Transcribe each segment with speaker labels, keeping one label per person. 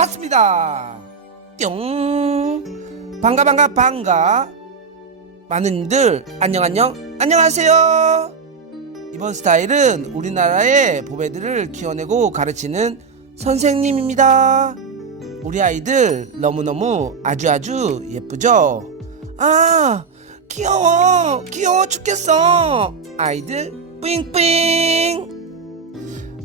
Speaker 1: 왔습니다. 뿅. 반가 반가 반가. 많은님들 안녕 안녕 안녕하세요. 이번 스타일은 우리나라의 보배들을 키워내고 가르치는 선생님입니다. 우리 아이들 너무너무 아주 아주 예쁘죠? 아, 귀여워. 귀여워 죽겠어. 아이들 뿌잉뿌잉.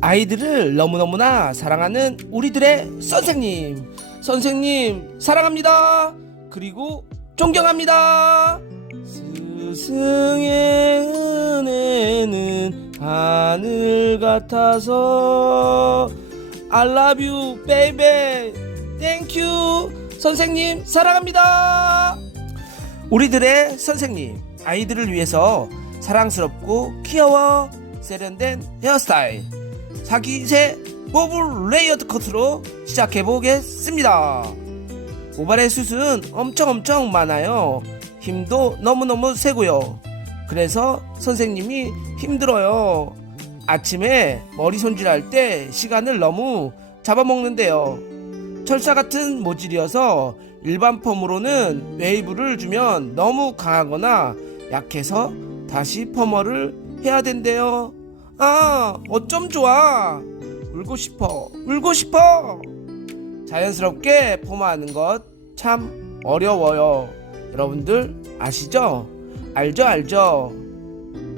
Speaker 1: 아이들을 너무너무나 사랑하는 우리들의 선생님. 선생님, 사랑합니다. 그리고 존경합니다. 스승의 은혜는 하늘 같아서 I love you, baby. Thank you. 선생님, 사랑합니다. 우리들의 선생님, 아이들을 위해서 사랑스럽고 귀여워 세련된 헤어스타일 사기새 모블 레이어드 커트로 시작해 보겠습니다. 모발의 숱은 엄청 엄청 많아요. 힘도 너무너무 세고요. 그래서 선생님이 힘들어요. 아침에 머리 손질할 때 시간을 너무 잡아먹는데요. 철사 같은 모질이어서 일반 펌으로는 웨이브를 주면 너무 강하거나 약해서 다시 펌어를 해야 된대요. 아, 어쩜 좋아. 울고 싶어. 울고 싶어. 자연스럽게 펌하는 것 참 어려워요. 여러분들 아시죠? 알죠, 알죠?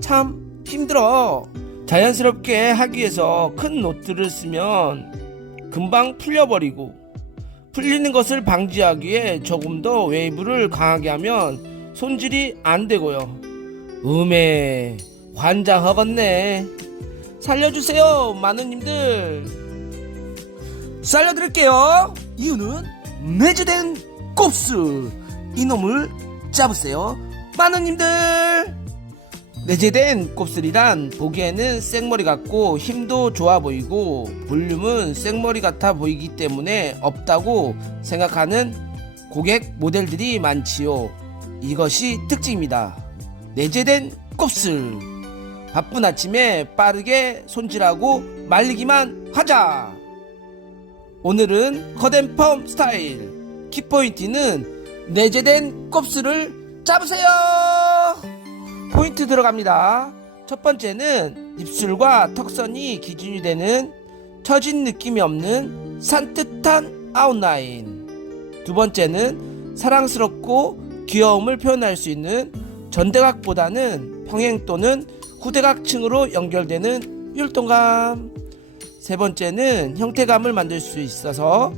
Speaker 1: 참 힘들어. 자연스럽게 하기 위해서 큰 노트를 쓰면 금방 풀려버리고 풀리는 것을 방지하기 위해 조금 더 웨이브를 강하게 하면 손질이 안 되고요. 음에 환장하겠네. 살려주세요, 마누님들. 살려드릴게요. 이유는 내재된 곱슬. 이놈을 잡으세요, 마누님들. 내재된 곱슬이란 보기에는 생머리 같고 힘도 좋아 보이고 볼륨은 생머리 같아 보이기 때문에 없다고 생각하는 고객 모델들이 많지요. 이것이 특징입니다. 내재된 곱슬. 바쁜 아침에 빠르게 손질하고 말리기만 하자. 오늘은 커덴펌 스타일. 키포인트는 내재된 곱슬을 잡으세요. 포인트 들어갑니다. 첫 번째는 입술과 턱선이 기준이 되는 처진 느낌이 없는 산뜻한 아웃라인. 두 번째는 사랑스럽고 귀여움을 표현할 수 있는 전대각보다는 평행 또는 후대각층으로 연결되는 율동감. 세 번째는 형태감을 만들 수 있어서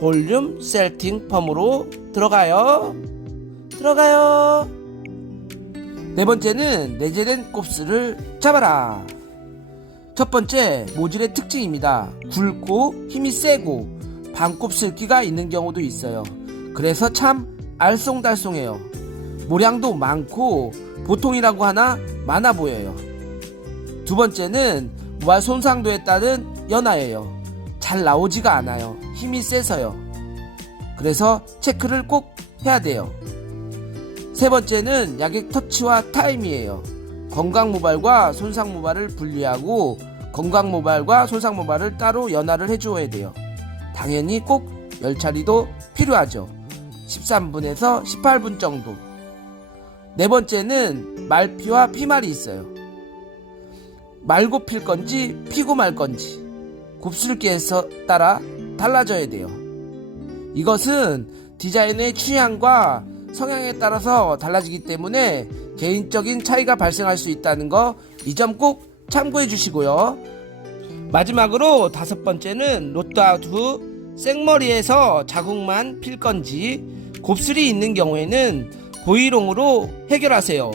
Speaker 1: 볼륨 셀팅 펌으로 들어가요. 들어가요. 네 번째는 내재된 곱슬을 잡아라. 첫 번째 모질의 특징입니다. 굵고 힘이 세고 반곱슬기가 있는 경우도 있어요. 그래서 참 알쏭달쏭해요. 모량도 많고 보통이라고 하나 많아 보여요. 두 번째는 모발 손상도에 따른 연화예요. 잘 나오지가 않아요. 힘이 세서요. 그래서 체크를 꼭 해야 돼요. 세 번째는 약액 터치와 타임이에요. 건강 모발과 손상 모발을 분리하고 건강 모발과 손상 모발을 따로 연화를 해주어야 돼요. 당연히 꼭 열처리도 필요하죠. 13분에서 18분 정도. 네 번째는 말피와 피말이 있어요. 말고 필 건지 피고 말 건지 곱슬기에 따라 달라져야 돼요. 이것은 디자인의 취향과 성향에 따라서 달라지기 때문에 개인적인 차이가 발생할 수 있다는 거 이 점 꼭 참고해 주시고요. 마지막으로 다섯 번째는 후 생머리에서 자국만 필 건지 곱슬이 있는 경우에는 보이롱으로 해결하세요.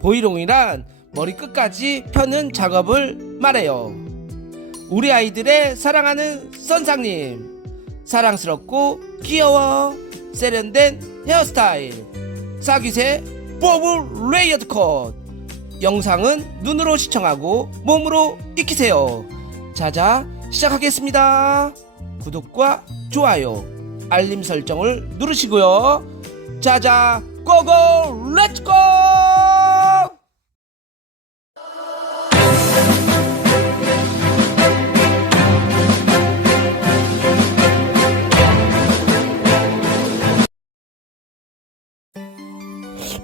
Speaker 1: 보이롱이란 머리 끝까지 펴는 작업을 말해요. 우리 아이들의 사랑하는 선상님. 사랑스럽고 귀여워 세련된 헤어스타일 사귀새 보블 레이어드 컷 영상은 눈으로 시청하고 몸으로 익히세요 자자 시작하겠습니다 구독과 좋아요 알림 설정을 누르시고요 자자 고고 렛츠고!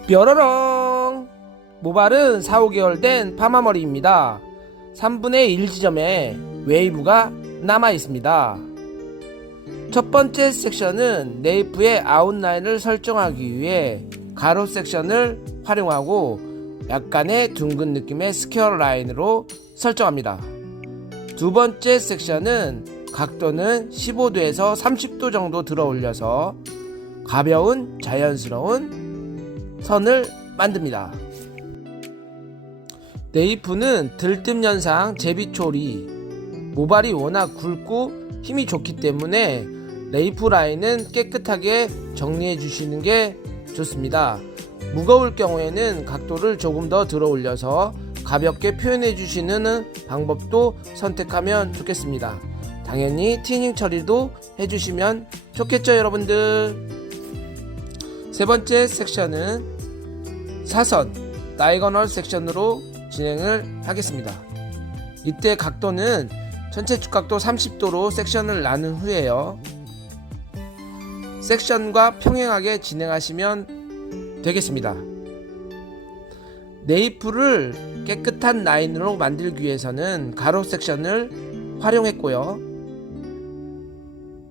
Speaker 1: 뾰로롱! 모발은 4, 5개월 된 파마머리입니다. 3분의 1 지점에 웨이브가 남아 있습니다. 첫 번째 섹션은 네이프의 아웃라인을 설정하기 위해 가로 섹션을 활용하고 약간의 둥근 느낌의 스퀘어 라인으로 설정합니다 두 번째 섹션은 각도는 15도에서 30도 정도 들어 올려서 가벼운 자연스러운 선을 만듭니다. 네이프는 들뜸 현상, 제비초리, 모발이 워낙 굵고 힘이 좋기 때문에 네이프 라인은 깨끗하게 정리해 주시는 게 좋습니다. 무거울 경우에는 각도를 조금 더 들어 올려서 가볍게 표현해 주시는 방법도 선택하면 좋겠습니다. 당연히 티닝 처리도 해주시면 좋겠죠, 여러분들. 세 번째 섹션은 사선, 다이거널 섹션으로 진행을 하겠습니다. 이때 각도는 전체 축각도 30도로 섹션을 나눈 후에요. 섹션과 평행하게 진행하시면 되겠습니다. 네이프를 깨끗한 라인으로 만들기 위해서는 가로 섹션을 활용했고요.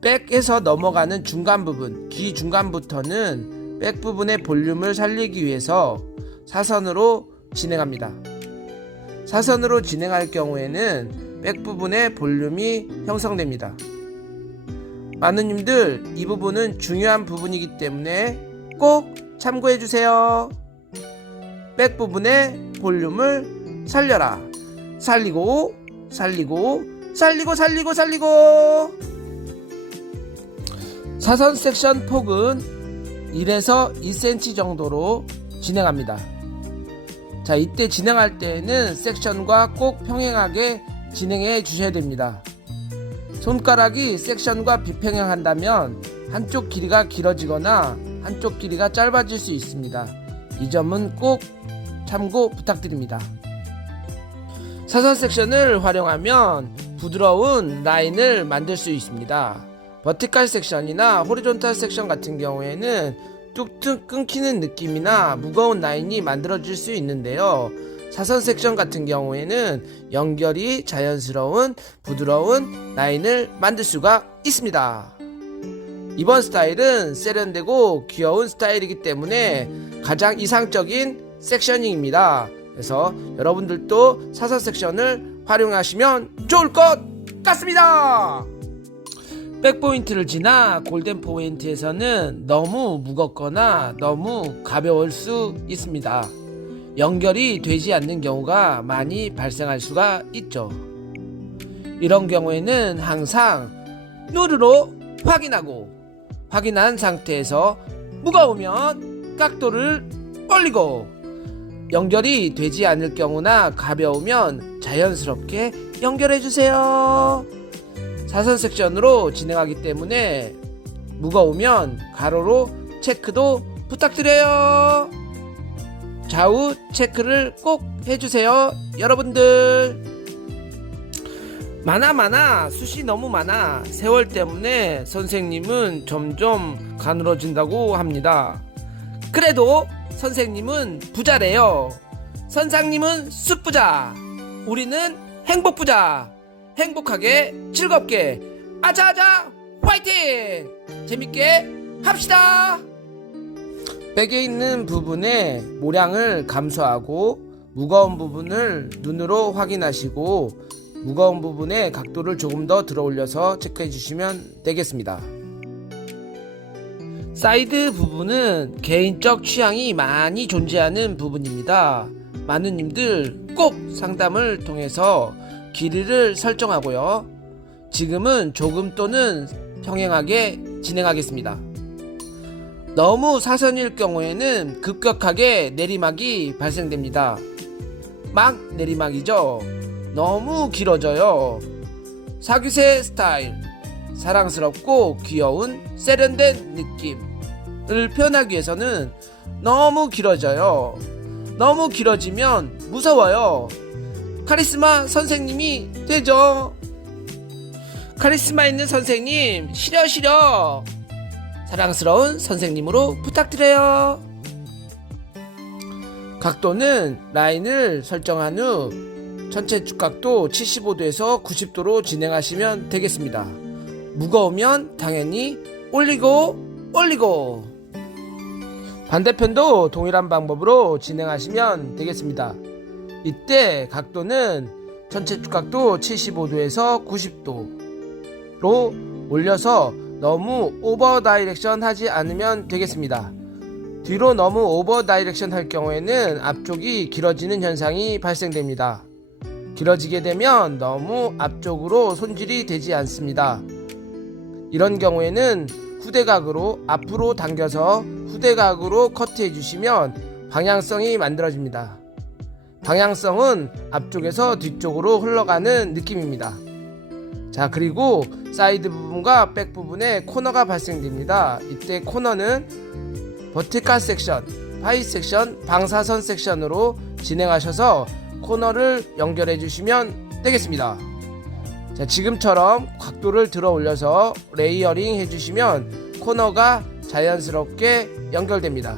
Speaker 1: 백에서 넘어가는 중간 부분, 귀 중간부터는 백 부분의 볼륨을 살리기 위해서 사선으로 진행합니다. 사선으로 진행할 경우에는 백 부분의 볼륨이 형성됩니다. 마누님들 이 부분은 중요한 부분이기 때문에 꼭 참고해 주세요. 백 부분의 볼륨을 살려라. 살리고 살리고 살리고 살리고 살리고 사선 섹션 폭은 1에서 2cm 정도로 진행합니다. 자, 이때 진행할 때에는 섹션과 꼭 평행하게 진행해 주셔야 됩니다. 손가락이 섹션과 비평행한다면 한쪽 길이가 길어지거나 한쪽 길이가 짧아질 수 있습니다. 이 점은 꼭 참고 부탁드립니다. 사선 섹션을 활용하면 부드러운 라인을 만들 수 있습니다. 버티칼 섹션이나 호리존탈 섹션 같은 경우에는 뚝뚝 끊기는 느낌이나 무거운 라인이 만들어질 수 있는데요. 사선 섹션 같은 경우에는 연결이 자연스러운 부드러운 라인을 만들 수가 있습니다. 이번 스타일은 세련되고 귀여운 스타일이기 때문에 가장 이상적인 섹셔닝입니다. 그래서 여러분들도 사선 섹션을 활용하시면 좋을 것 같습니다. 백포인트를 지나 골든 포인트에서는 너무 무겁거나 너무 가벼울 수 있습니다. 연결이 되지 않는 경우가 많이 발생할 수가 있죠. 이런 경우에는 항상 누르로 확인하고 확인한 상태에서 무거우면 각도를 올리고 연결이 되지 않을 경우나 가벼우면 자연스럽게 연결해 주세요. 사선 섹션으로 진행하기 때문에 무거우면 가로로 체크도 부탁드려요. 좌우 체크를 꼭 해주세요. 여러분들. 많아 많아 숱이 너무 많아 세월 때문에 선생님은 점점 가늘어진다고 합니다. 그래도 선생님은 부자래요. 선상님은 숯부자. 우리는 행복부자. 행복하게 즐겁게 아자아자 화이팅! 재밌게 합시다. 백에 있는 부분의 모량을 감소하고 무거운 부분을 눈으로 확인하시고 무거운 부분의 각도를 조금 더 들어 올려서 체크해 주시면 되겠습니다. 사이드 부분은 개인적 취향이 많이 존재하는 부분입니다. 많은 님들 꼭 상담을 통해서 길이를 설정하고요. 지금은 조금 또는 평행하게 진행하겠습니다. 너무 사선일 경우에는 급격하게 내리막이 발생됩니다. 막 내리막이죠. 너무 길어져요. 사귀새 스타일. 사랑스럽고 귀여운 세련된 느낌을 표현하기 위해서는 너무 길어져요. 너무 길어지면 무서워요. 카리스마 선생님이 되죠. 카리스마 있는 선생님, 시려 시려. 사랑스러운 선생님으로 부탁드려요. 각도는 라인을 설정한 후 전체 축각도 75도에서 90도로 진행하시면 되겠습니다. 무거우면 당연히 올리고 올리고 반대편도 동일한 방법으로 진행하시면 되겠습니다. 이때 각도는 전체 축각도 75도에서 90도로 올려서 너무 오버 다이렉션 하지 않으면 되겠습니다. 뒤로 너무 오버 다이렉션 할 경우에는 앞쪽이 길어지는 현상이 발생됩니다. 길어지게 되면 너무 앞쪽으로 손질이 되지 않습니다. 이런 경우에는 후대각으로 앞으로 당겨서 후대각으로 커트해 주시면 방향성이 만들어집니다. 방향성은 앞쪽에서 뒤쪽으로 흘러가는 느낌입니다. 자, 그리고 사이드 부분과 백 부분에 코너가 발생됩니다. 이때 코너는 버티컬 섹션, 파이 섹션, 방사선 섹션으로 진행하셔서 코너를 연결해 주시면 되겠습니다. 자, 지금처럼 각도를 들어 올려서 레이어링 해주시면 코너가 자연스럽게 연결됩니다.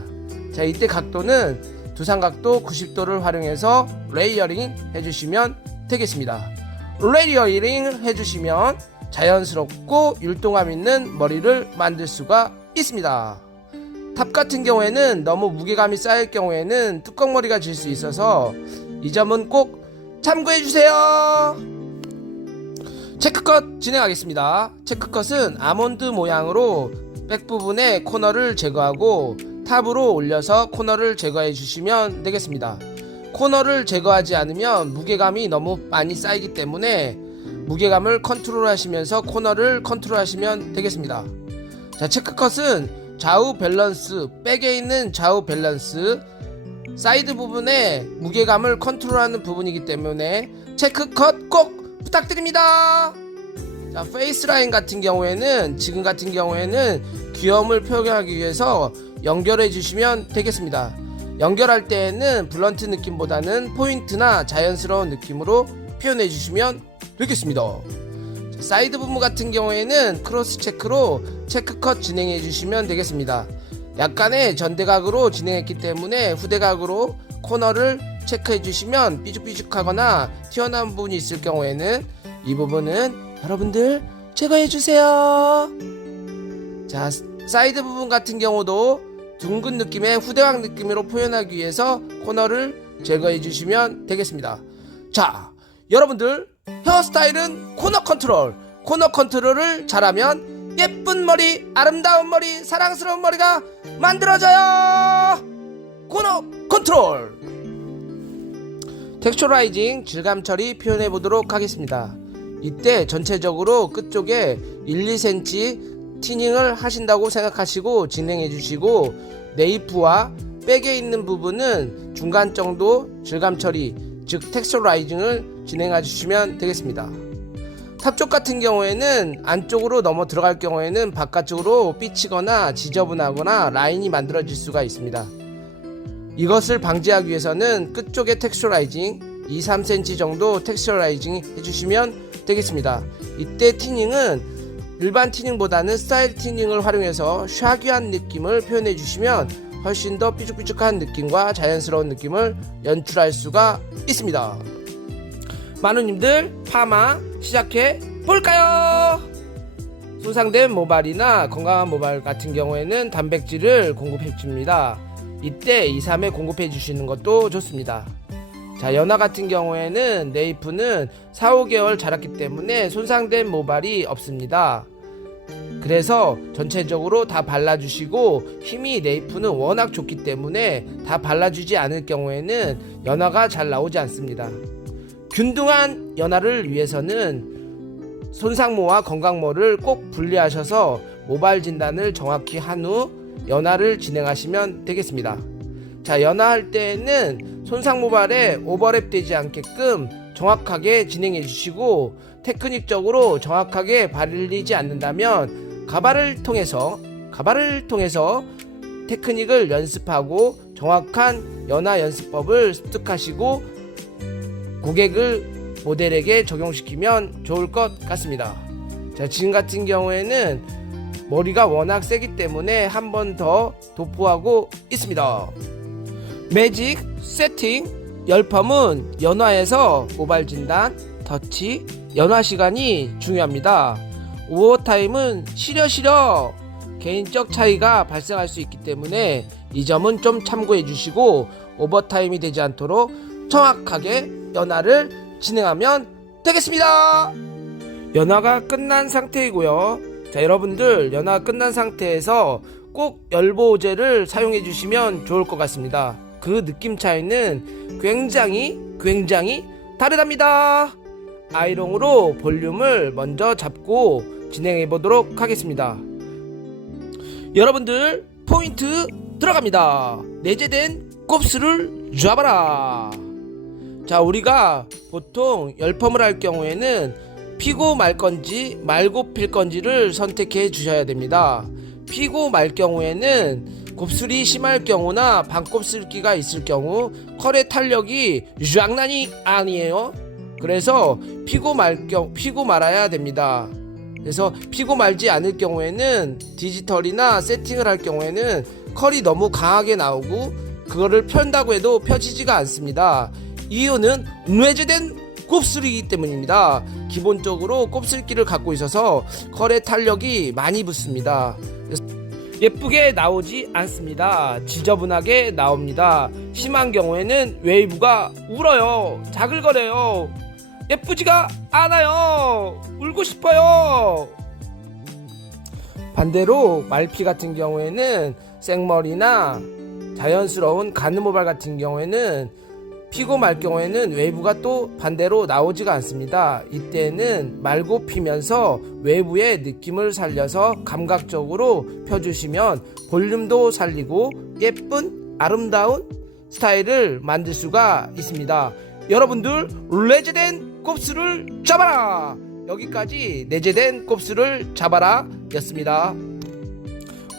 Speaker 1: 자, 이때 각도는 두상각도 90도를 활용해서 레이어링 해주시면 되겠습니다. 레이어링 해주시면 자연스럽고 율동감 있는 머리를 만들 수가 있습니다. 탑 같은 경우에는 너무 무게감이 쌓일 경우에는 뚜껑머리가 질 수 있어서 이 점은 꼭 참고해 주세요. 체크컷 진행하겠습니다. 체크컷은 아몬드 모양으로 백 부분에 코너를 제거하고 탑으로 올려서 코너를 제거해 주시면 되겠습니다. 코너를 제거하지 않으면 무게감이 너무 많이 쌓이기 때문에 무게감을 컨트롤 하시면서 코너를 컨트롤 하시면 되겠습니다. 자, 체크컷은 좌우 밸런스, 백에 있는 좌우 밸런스, 사이드 부분에 무게감을 컨트롤하는 부분이기 때문에 체크컷 꼭 부탁드립니다. 자, 페이스 라인 같은 경우에는 지금 같은 경우에는 귀여움을 표현하기 위해서 연결해 주시면 되겠습니다. 연결할 때에는 블런트 느낌보다는 포인트나 자연스러운 느낌으로 표현해 주시면 되겠습니다. 자, 사이드 부분 같은 경우에는 크로스 체크로 체크컷 진행해 주시면 되겠습니다. 약간의 전대각으로 진행했기 때문에 후대각으로 코너를 체크해 주시면 삐죽삐죽하거나 튀어나온 부분이 있을 경우에는 이 부분은 여러분들 제거해 주세요. 자, 사이드 부분 같은 경우도 둥근 느낌의 후대각 느낌으로 표현하기 위해서 코너를 제거해 주시면 되겠습니다. 자, 여러분들 헤어스타일은 코너 컨트롤. 코너 컨트롤을 잘하면 예쁜 머리, 아름다운 머리, 사랑스러운 머리가 만들어져요. 코너 컨트롤. 텍스처라이징 질감 처리 표현해 보도록 하겠습니다. 이때 전체적으로 끝쪽에 1, 2cm 티닝을 하신다고 생각하시고 진행해 주시고 네이프와 백에 있는 부분은 중간 정도 질감 처리 즉 텍스처라이징을 진행해 주시면 되겠습니다. 탑쪽 같은 경우에는 안쪽으로 넘어 들어갈 경우에는 바깥쪽으로 삐치거나 지저분하거나 라인이 만들어질 수가 있습니다. 이것을 방지하기 위해서는 끝쪽에 텍스처라이징 2, 3cm 정도 텍스처라이징 해주시면 되겠습니다. 이때 티닝은 일반 티닝보다는 스타일 티닝을 활용해서 샤귀한 느낌을 표현해 주시면 훨씬 더 삐죽삐죽한 느낌과 자연스러운 느낌을 연출할 수가 있습니다. 마누님들 파마 시작해 볼까요? 손상된 모발이나 건강한 모발 같은 경우에는 단백질을 공급해 줍니다. 이때 2, 3회 공급해 주시는 것도 좋습니다. 자, 연화 같은 경우에는 네이프는 4, 5개월 자랐기 때문에 손상된 모발이 없습니다. 그래서 전체적으로 다 발라주시고 힘이 네이프는 워낙 좋기 때문에 다 발라주지 않을 경우에는 연화가 잘 나오지 않습니다. 균등한 연화를 위해서는 손상모와 건강모를 꼭 분리하셔서 모발 진단을 정확히 한 후 연화를 진행하시면 되겠습니다. 자, 연화할 때는 손상 모발에 오버랩 되지 않게끔 정확하게 진행해 주시고 테크닉적으로 정확하게 바르지 않는다면 가발을 통해서 가발을 통해서 테크닉을 연습하고 정확한 연화 연습법을 습득하시고 고객을 모델에게 적용시키면 좋을 것 같습니다. 자, 지금 같은 경우에는 머리가 워낙 세기 때문에 한 번 더 도포하고 있습니다. 매직 세팅 열펌은 연화에서 모발 진단 터치 연화 시간이 중요합니다 오버타임은 시려 시려 개인적 차이가 발생할 수 있기 때문에 이 점은 좀 참고해 주시고 오버타임이 되지 않도록 정확하게 연화를 진행하면 되겠습니다. 연화가 끝난 상태이고요. 자 여러분들 연화 끝난 상태에서 꼭 열보호제를 사용해 주시면 좋을 것 같습니다. 그 느낌 차이는 굉장히 굉장히 다르답니다. 아이롱으로 볼륨을 먼저 잡고 진행해 보도록 하겠습니다. 여러분들 포인트 들어갑니다. 내재된 곱슬을 잡아라. 자 우리가 보통 열펌을 할 경우에는 피고 말 건지 말고 필 건지를 선택해 주셔야 됩니다. 피고 말 경우에는 곱슬이 심할 경우나 반곱슬기가 있을 경우 컬의 탄력이 장난이 아니에요. 그래서 피고 말 경, 피고 말아야 됩니다 그래서 피고 말지 않을 경우에는 디지털이나 세팅을 할 경우에는 컬이 너무 강하게 나오고 그거를 편다고 해도 펴지지가 않습니다. 이유는 뇌제된 곱슬이기 때문입니다. 기본적으로 곱슬기를 갖고 있어서 컬의 탄력이 많이 붙습니다. 예쁘게 나오지 않습니다. 지저분하게 나옵니다. 심한 경우에는 웨이브가 울어요. 자글거려요. 예쁘지가 않아요. 울고 싶어요. 반대로 말피 같은 경우에는 생머리나 자연스러운 가느모발 같은 경우에는 피고 말 경우에는 외부가 또 반대로 나오지가 않습니다. 이때는 말고 피면서 외부의 느낌을 살려서 감각적으로 펴주시면 볼륨도 살리고 예쁜 아름다운 스타일을 만들 수가 있습니다. 여러분들 레제된 곱슬을 잡아라! 여기까지 내재된 곱슬을 잡아라 였습니다.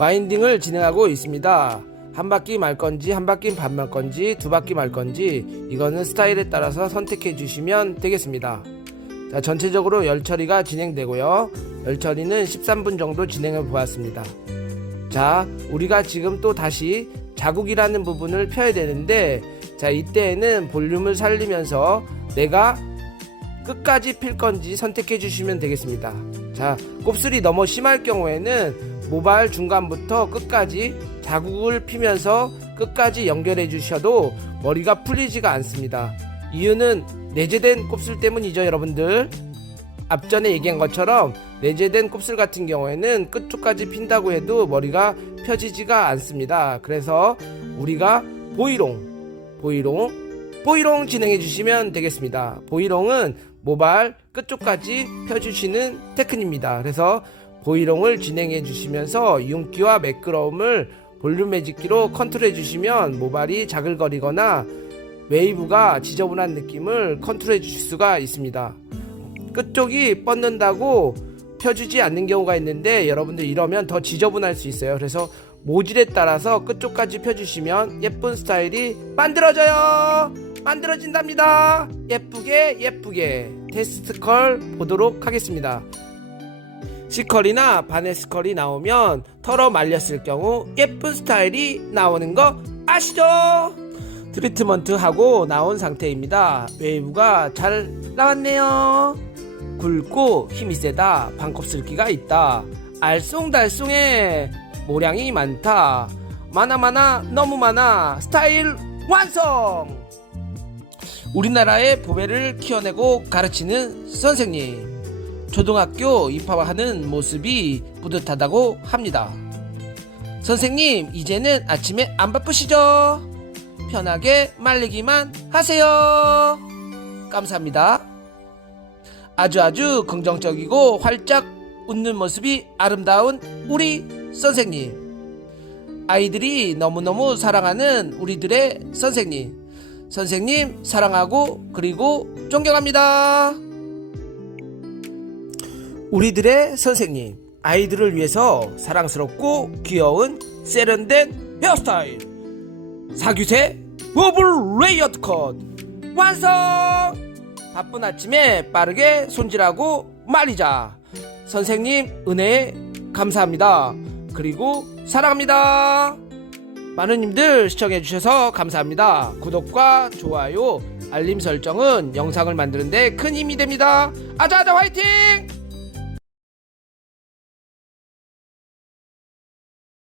Speaker 1: 와인딩을 진행하고 있습니다. 한 바퀴 말 건지 한 바퀴 반 말 건지 두 바퀴 말 건지 이거는 스타일에 따라서 선택해 주시면 되겠습니다. 자, 전체적으로 열 처리가 진행되고요. 열 처리는 13분 정도 진행해 보았습니다. 자, 우리가 지금 또 다시 자국이라는 부분을 펴야 되는데 자, 이때에는 볼륨을 살리면서 내가 끝까지 필 건지 선택해 주시면 되겠습니다. 자, 곱슬이 너무 심할 경우에는 모발 중간부터 끝까지 자국을 피면서 끝까지 연결해 주셔도 머리가 풀리지가 않습니다. 이유는 내재된 곱슬 때문이죠, 여러분들. 앞전에 얘기한 것처럼 내재된 곱슬 같은 경우에는 끝쪽까지 핀다고 해도 머리가 펴지지가 않습니다. 그래서 우리가 보이롱, 보이롱, 보이롱 진행해 주시면 되겠습니다. 보이롱은 모발 끝쪽까지 펴주시는 테크닉입니다. 그래서 보이롱을 진행해 주시면서 윤기와 매끄러움을 볼륨 매직기로 컨트롤해 주시면 모발이 자글거리거나 웨이브가 지저분한 느낌을 컨트롤해 주실 수가 있습니다. 끝쪽이 뻗는다고 펴주지 않는 경우가 있는데 여러분들 이러면 더 지저분할 수 있어요. 그래서 모질에 따라서 끝쪽까지 펴주시면 예쁜 스타일이 만들어져요. 만들어진답니다. 예쁘게 예쁘게 테스트 컬 보도록 하겠습니다. C컬이나 바네스컬이 나오면 털어 말렸을 경우 예쁜 스타일이 나오는 거 아시죠? 트리트먼트 하고 나온 상태입니다. 웨이브가 잘 나왔네요. 굵고 힘이 세다. 반곱슬기가 있다. 알쏭달쏭해. 모량이 많다. 많아 많아 너무 많아. 스타일 완성! 우리나라의 보배를 키워내고 가르치는 선생님. 초등학교 입학하는 모습이 뿌듯하다고 합니다. 선생님, 이제는 아침에 안 바쁘시죠? 편하게 말리기만 하세요. 감사합니다. 아주 아주 긍정적이고 활짝 웃는 모습이 아름다운 우리 선생님. 아이들이 너무너무 사랑하는 우리들의 선생님. 선생님 사랑하고 그리고 존경합니다. 우리들의 선생님, 아이들을 위해서 사랑스럽고 귀여운 세련된 헤어스타일. 사규새 버블 레이어드 컷 완성! 바쁜 아침에 빠르게 손질하고 말리자. 선생님 은혜에 감사합니다. 그리고 사랑합니다. 많은 님들 시청해주셔서 감사합니다. 구독과 좋아요, 알림 설정은 영상을 만드는데 큰 힘이 됩니다. 아자아자 화이팅!